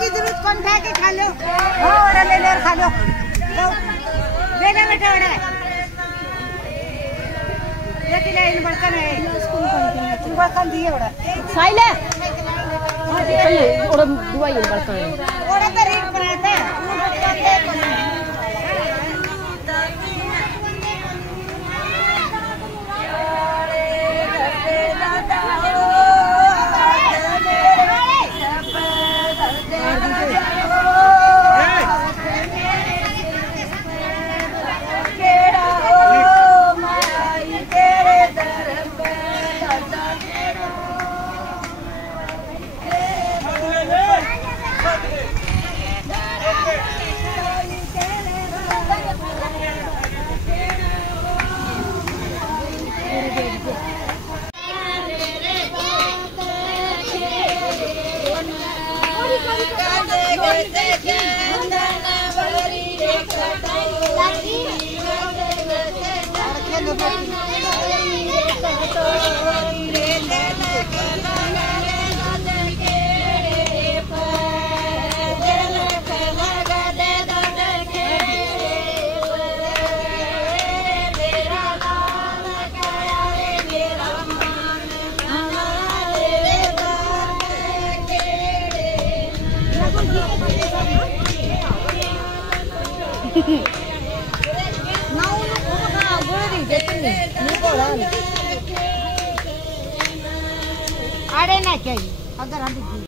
की जरूरत कौन था कि खा लो और ले ले खा लो बेटा बेटा बड़ा ये किला इन बर्तन है तुम बर्तन दिए बड़ा साइले चलिए और दुआ ये बर्तन है और तो रीड बनाते हैं अरे ना चाहिए अगर हम